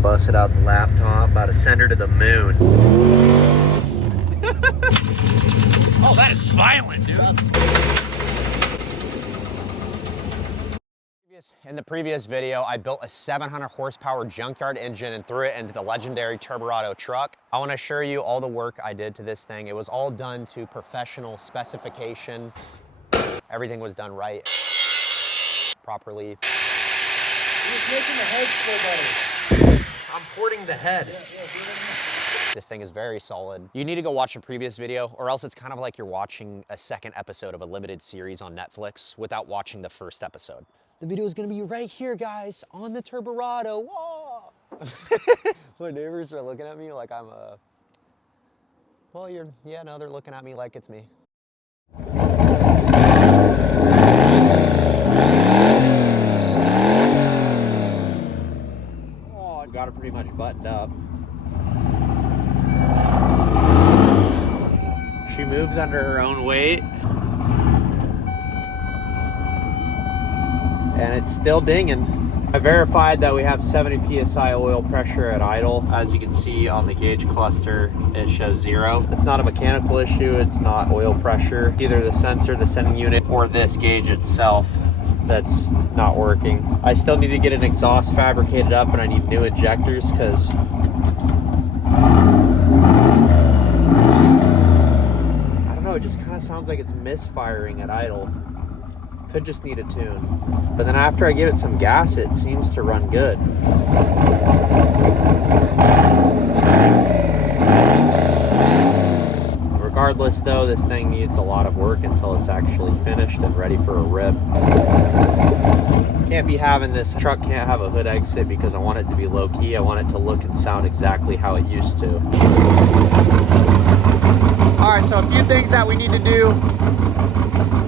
Busted out the laptop, about to send her to the moon. Oh, that is violent, dude. In the previous video, I built a 700 horsepower junkyard engine and threw it into the legendary Turborado truck. I want to assure you all the work I did to this thing. It was all done to professional specification. Everything was done right, properly. You're making the head so better. I'm porting the head. This thing is very solid. You need to go watch the previous video, or else it's kind of like you're watching a second episode of a limited series on Netflix without watching the first episode. The video is gonna be right here, guys, on the Turborado. Whoa! My neighbors are looking at me like I'm a... Well, yeah, no, they're looking at me like it's me. Oh, I got it pretty much buttoned up. She moves under her own weight. And it's still dinging. I verified that we have 70 psi oil pressure at idle. As you can see on the gauge cluster, it shows 0. It's not a mechanical issue, it's not oil pressure. Either the sensor, the sending unit, or this gauge itself that's not working. I still need to get an exhaust fabricated up, and I need new injectors because I don't know, it just kind of sounds like it's misfiring at idle. Could just need a tune. But then after I give it some gas, it seems to run good. Regardless though, this thing needs a lot of work until it's actually finished and ready for a rip. Can't be having this truck, can't have a hood exit because I want it to be low key. I want it to look and sound exactly how it used to. All right, so a few things that we need to do.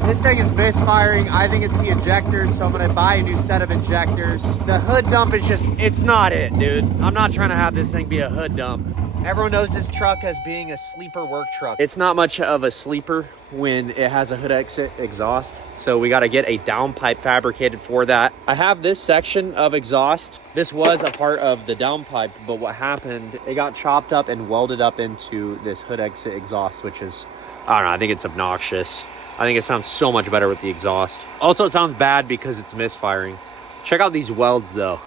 This thing is misfiring. I think it's the injectors, so I'm gonna buy a new set of injectors. The hood dump is just, it's not it, dude. I'm not trying to have this thing be a hood dump. Everyone knows this truck as being a sleeper work truck. It's not much of a sleeper when it has a hood exit exhaust, so we gotta get a downpipe fabricated for that. I have this section of exhaust. This was a part of the downpipe, but what happened, it got chopped up and welded up into this hood exit exhaust, which is, I don't know, I think it's obnoxious. I think it sounds so much better with the exhaust. Also, it sounds bad because it's misfiring. Check out these welds though.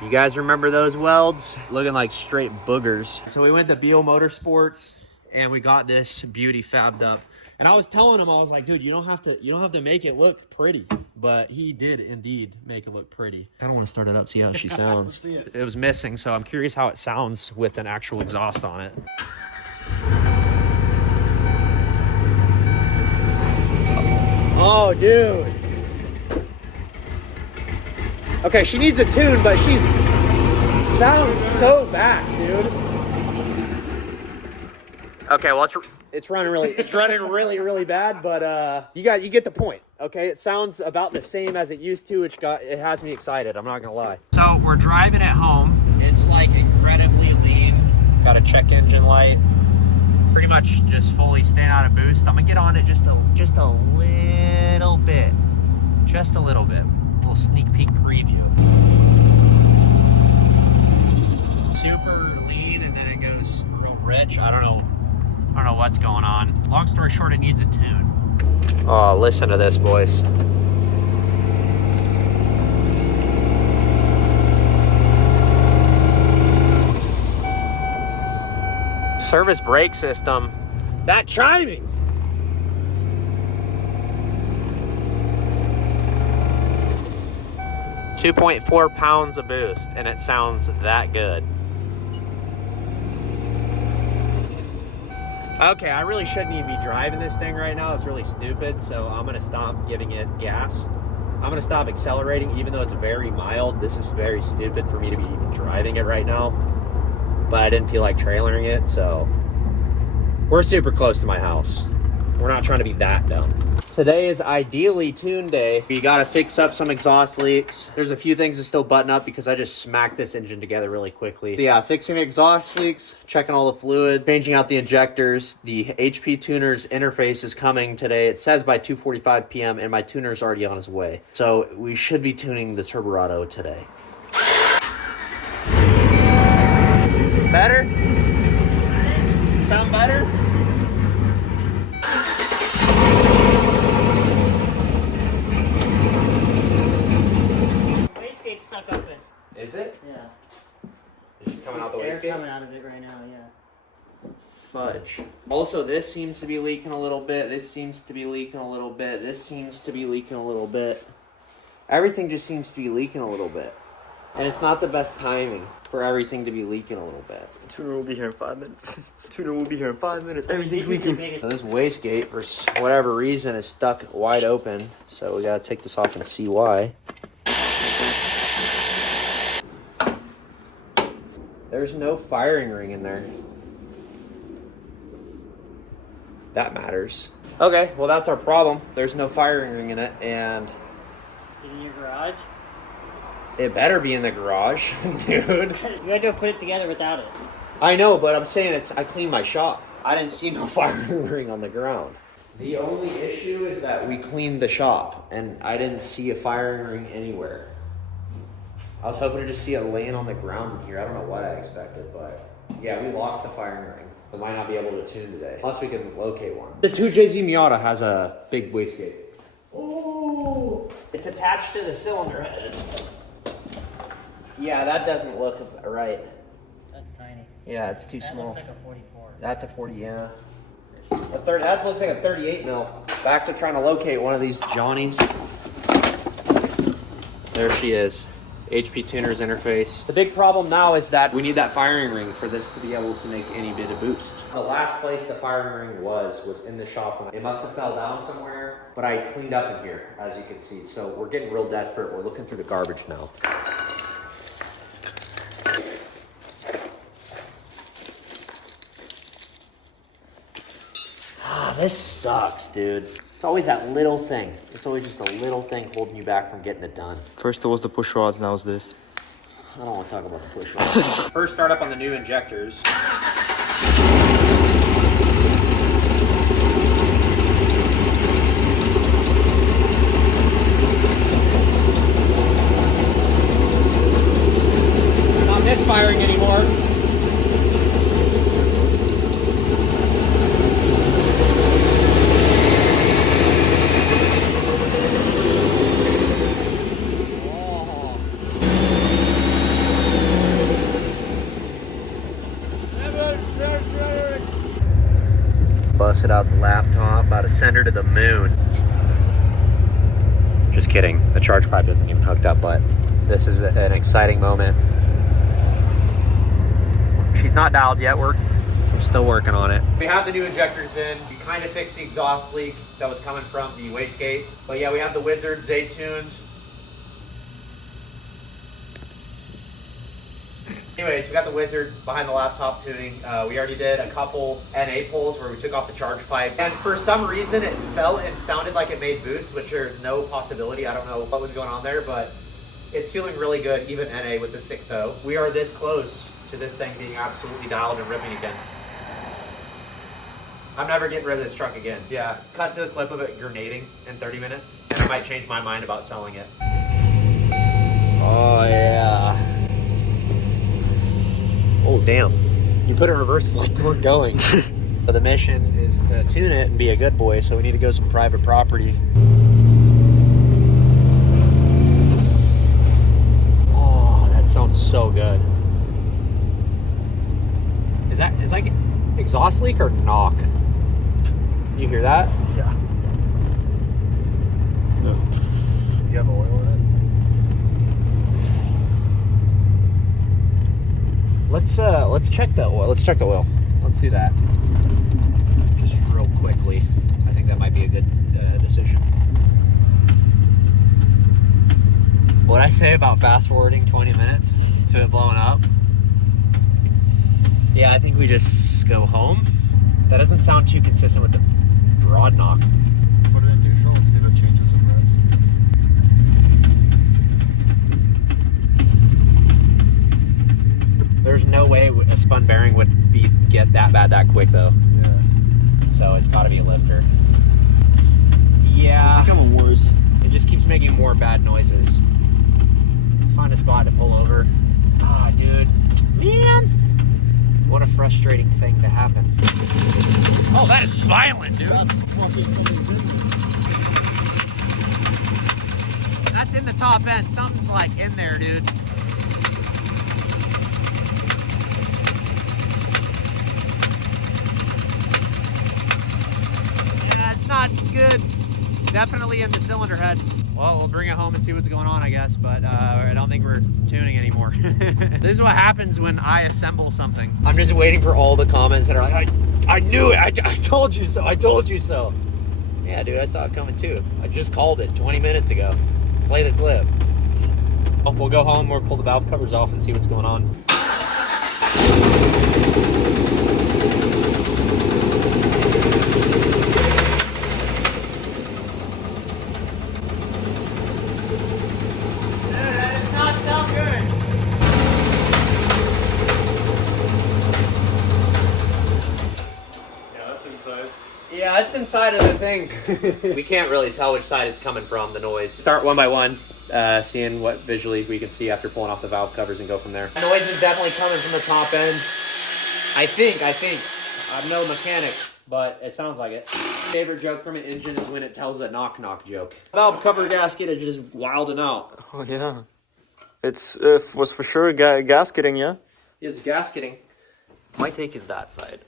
You guys remember those welds? Looking like straight boogers. So we went to Beal Motorsports and we got this beauty fabbed up. And I was telling him, I was like, dude, you don't have to make it look pretty. But he did indeed make it look pretty. I don't want to start it up, see how she sounds. It was missing, so I'm curious how it sounds with an actual exhaust on it. Oh, dude. Okay, she needs a tune, but she sounds so bad, dude. Okay, well, it's running really bad, but you get the point. Okay, it sounds about the same as it used to, it has me excited, I'm not gonna lie. So we're driving it home. It's like incredibly lean. Got a check engine light. Pretty much just fully staying out of boost. I'm gonna get on it just a little bit. Just a little bit. A little sneak peek preview. Super lean and then it goes real rich. I don't know what's going on. Long story short, it needs a tune. Oh, listen to this, boys. Service brake system. That chiming. .4 pounds of boost, and it sounds that good. Okay, I really shouldn't even be driving this thing right now. It's really stupid, so I'm gonna stop giving it gas. I'm gonna stop accelerating, even though it's very mild. This is very stupid for me to be even driving it right now. But I didn't feel like trailering it, so we're super close to my house. We're not trying to be that dumb. Today is ideally tune day. We gotta fix up some exhaust leaks. There's a few things to still button up because I just smacked this engine together really quickly. So yeah, fixing exhaust leaks, checking all the fluids, changing out the injectors. The HP tuner's interface is coming today. It says by 2:45 p.m. and my tuner's already on his way. So we should be tuning the Turborado today. Yeah. It's just coming out the There's wastegate? air coming out of it right now, yeah. Fudge. Also, this seems to be leaking a little bit. This seems to be leaking a little bit. This seems to be leaking a little bit. Everything just seems to be leaking a little bit. And it's not the best timing for everything to be leaking a little bit. Tuner will be here in 5 minutes. Tuner will be here in 5 minutes. Everything's leaking. So this wastegate, for whatever reason, is stuck wide open. So we gotta take this off and see why. There's no firing ring in there. That matters. Okay, well that's our problem. There's no firing ring in it, and Is it in your garage? it better be in the garage, dude. You had to put it together without it. I know, but I'm saying I cleaned my shop. I didn't see no firing ring on the ground. The only issue is that we cleaned the shop, and I didn't see a firing ring anywhere. I was hoping to just see it laying on the ground here. I don't know what I expected, but yeah, we lost the firing ring. We might not be able to tune today, unless we can locate one. The 2JZ Miata has a big wastegate. Ooh! It's attached to the cylinder head. Yeah, that doesn't look right. That's tiny. Yeah, it's too That small. looks like a 44. That's a 40, yeah. That looks like a 38 mil. Back to trying to locate one of these Johnnies. There she is. HP Tuner's interface. The big problem now is that we need that firing ring for this to be able to make any bit of boost. The last place the firing ring was in the shop. It must have fell down somewhere, but I cleaned up in here, as you can see. So we're getting real desperate. We're looking through the garbage now. This sucks, dude. It's always that little thing. It's always just a little thing holding you back from getting it done. First it was the push rods, now it's this. I don't want to talk about the push rods. First startup on the new injectors. Not misfiring anymore. Busted out the laptop, about to send her to the moon. Just kidding, the charge pipe isn't even hooked up, but this is an exciting moment. She's not dialed yet, we're still working on it. We have the new injectors in. We kind of fixed the exhaust leak that was coming from the wastegate. But yeah, we have the Wizard Z-tuned. Anyways, we got the Wizard behind the laptop tuning. We already did a couple NA pulls where we took off the charge pipe. And for some reason, it felt and sounded like it made boost, which there's no possibility. I don't know what was going on there, but it's feeling really good, even NA with the 6.0. We are this close to this thing being absolutely dialed and ripping again. I'm never getting rid of this truck again. Yeah, cut to the clip of it grenading in 30 minutes, and I might change my mind about selling it. Oh, yeah. Oh, damn. You put it in reverse, it's like we're going. So the mission is to tune it and be a good boy, so we need to go some private property. Oh, that sounds so good. Is that exhaust leak or knock? You hear that? Yeah. No. You have oil in it? Let's check the oil. Let's check the oil. Let's do that. Just real quickly. I think that might be a good decision. What'd I say about fast forwarding 20 minutes to it blowing up? Yeah, I think we just go home. That doesn't sound too consistent with the rod knock. Put it in neutral and see if it changes reverse. There's no way a spun bearing would get that bad that quick though. Yeah. So it's got to be a lifter. Yeah. Becoming worse. It just keeps making more bad noises. Let's find a spot to pull over. Ah, dude. Man. What a frustrating thing to happen. Oh, that is violent, dude. That's in the top end. Something's like in there, dude. definitely in the cylinder head. Well, we'll bring it home and see what's going on, I guess, but I don't think we're tuning anymore. This is what happens when I assemble something. I'm just waiting for all the comments that are like, I knew it, I told you so, I told you so. Yeah, dude, I saw it coming too. I just called it 20 minutes ago. Play the clip. Oh, we'll go home, we'll pull the valve covers off and see what's going on. Yeah, it's inside of the thing. We can't really tell which side it's coming from, the noise. Start one by one, seeing what visually we can see after pulling off the valve covers and go from there. The noise is definitely coming from the top end. I think. I'm no mechanic, but it sounds like it. Favorite joke from an engine is when it tells a knock-knock joke. Valve cover gasket is just wilding out. Oh yeah. It was for sure gasketing, yeah? It's gasketing. My take is that side.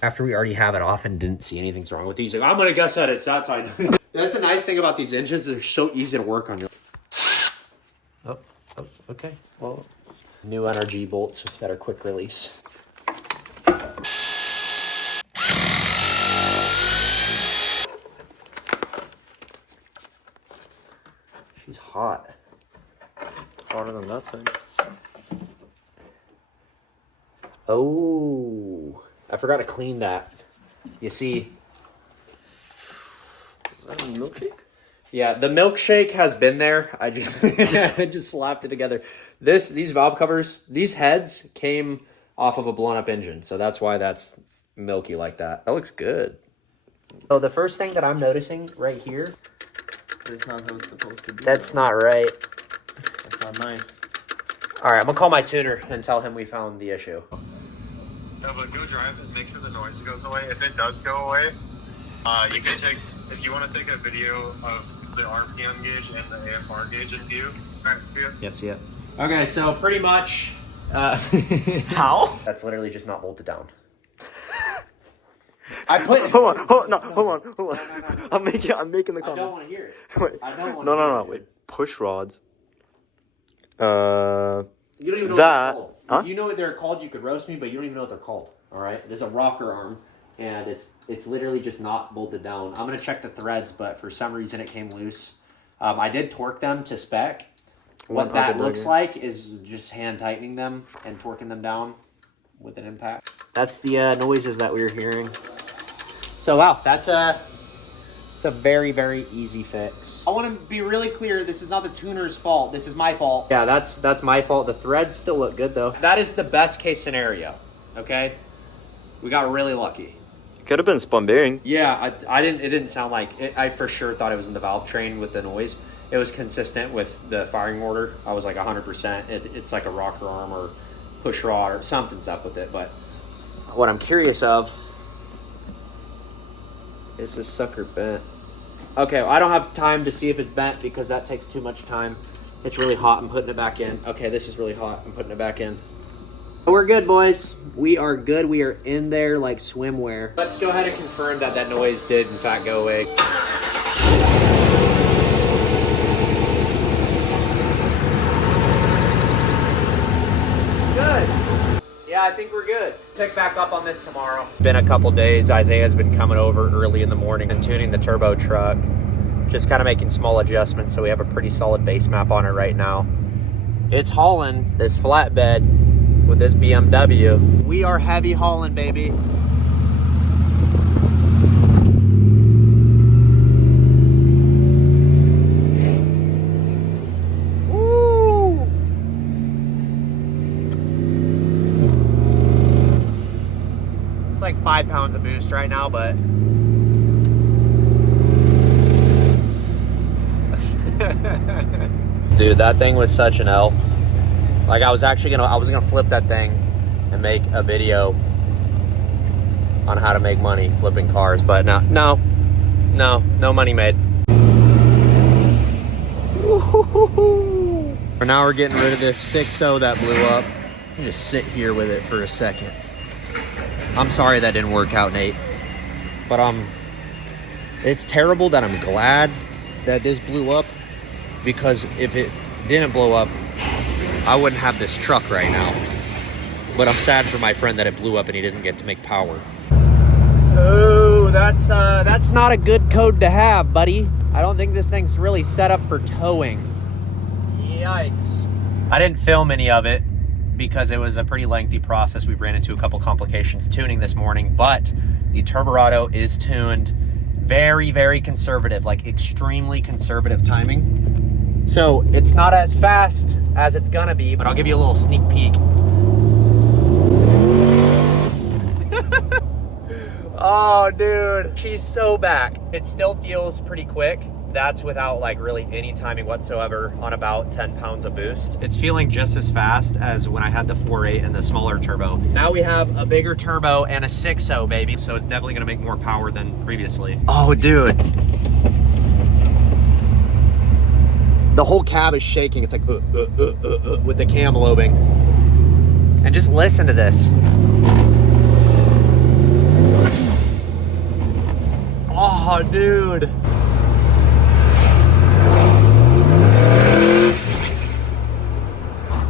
After we already have it off and didn't see anything's wrong with these, like, I'm gonna guess that it's that side. That's the nice thing about these engines, they're so easy to work on. Oh, okay. Well, new NRG bolts that are quick release. She's hot. Harder than that side. Oh, I forgot to clean that. You see, Is that a milkshake? yeah, the milkshake has been there. I just slapped it together. These valve covers, these heads came off of a blown up engine, so that's why that's milky like that. That looks good. So the first thing that I'm noticing right here, That's not how it's supposed to be. that's not right. That's not nice. All right, I'm gonna call my tuner and tell him we found the issue. Yeah, but go drive and make sure the noise goes away. If it does go away, you can take, if you want to take a video of the RPM gauge and the AFR gauge in view. All right, see ya. Yep, see it. Okay, so pretty much, How? that's literally just not bolted down. I put. Hold on. I'm making the I don't comment. want to hear it. Wait. I don't want. No. Wait. Push rods. You don't even know That- what they're called. huh? If you know what they're called, you could roast me, but you don't even know what they're called. All right, there's a rocker arm, and it's literally just not bolted down. I'm gonna check the threads, but for some reason it came loose. I did torque them to spec. What that 100 looks million. like is just hand tightening them and torquing them down with an impact. That's the noises that we were hearing. So wow, it's a very, very easy fix. I want to be really clear, this is not the tuner's fault. This is my fault. Yeah, that's my fault. The threads still look good, though. That is the best case scenario, okay? We got really lucky. Could have been spun bearing. Yeah, it didn't sound like it. I for sure thought it was in the valve train with the noise. It was consistent with the firing order. I was like 100%. It's like a rocker arm or push rod or something's up with it. But what I'm curious of is this sucker bent. Okay, well, I don't have time to see if it's bent because that takes too much time. It's really hot. I'm putting it back in. Okay, this is really hot. I'm putting it back in. We're good, boys. We are good. We are in there like swimwear. Let's go ahead and confirm that that noise did, in fact, go away. Good. Yeah, I think we're good. Pick back up on this tomorrow. Been a couple days. Isaiah's been coming over early in the morning and tuning the turbo truck. Just kind of making small adjustments so we have a pretty solid base map on it right now. It's hauling this flatbed with this BMW. We are heavy hauling, baby. Woo! It's like 5 pounds of boost right now, but dude, that thing was such an L. Like I was gonna flip that thing and make a video on how to make money flipping cars, but no money made. For now, we're getting rid of this 6.0 that blew up. I'll just sit here with it for a second. I'm sorry that didn't work out, Nate, but it's terrible that I'm glad that this blew up, because if it didn't blow up, I wouldn't have this truck right now. But I'm sad for my friend that it blew up and he didn't get to make power. Oh, that's not a good code to have, buddy. I don't think this thing's really set up for towing. Yikes. I didn't film any of it because it was a pretty lengthy process. We ran into a couple complications tuning this morning, but the Turborado is tuned very, very conservative, like extremely conservative timing. So it's not as fast as it's gonna be, but I'll give you a little sneak peek. Oh, dude, she's so back. It still feels pretty quick. That's without like really any timing whatsoever on about 10 pounds of boost. It's feeling just as fast as when I had the 4.8 and the smaller turbo. Now we have a bigger turbo and a 6.0, baby. So it's definitely gonna make more power than previously. Oh, dude. The whole cab is shaking. It's like, with the cam lobing. And just listen to this. Oh, dude.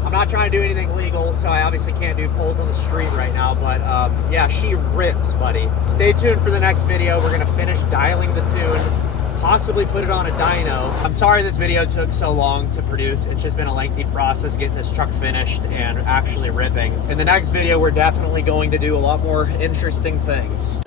I'm not trying to do anything legal, so I obviously can't do pulls on the street right now, but yeah, she rips, buddy. Stay tuned for the next video. We're gonna finish dialing the tune, possibly put it on a dyno. I'm sorry this video took so long to produce. It's just been a lengthy process getting this truck finished and actually ripping. In the next video, we're definitely going to do a lot more interesting things.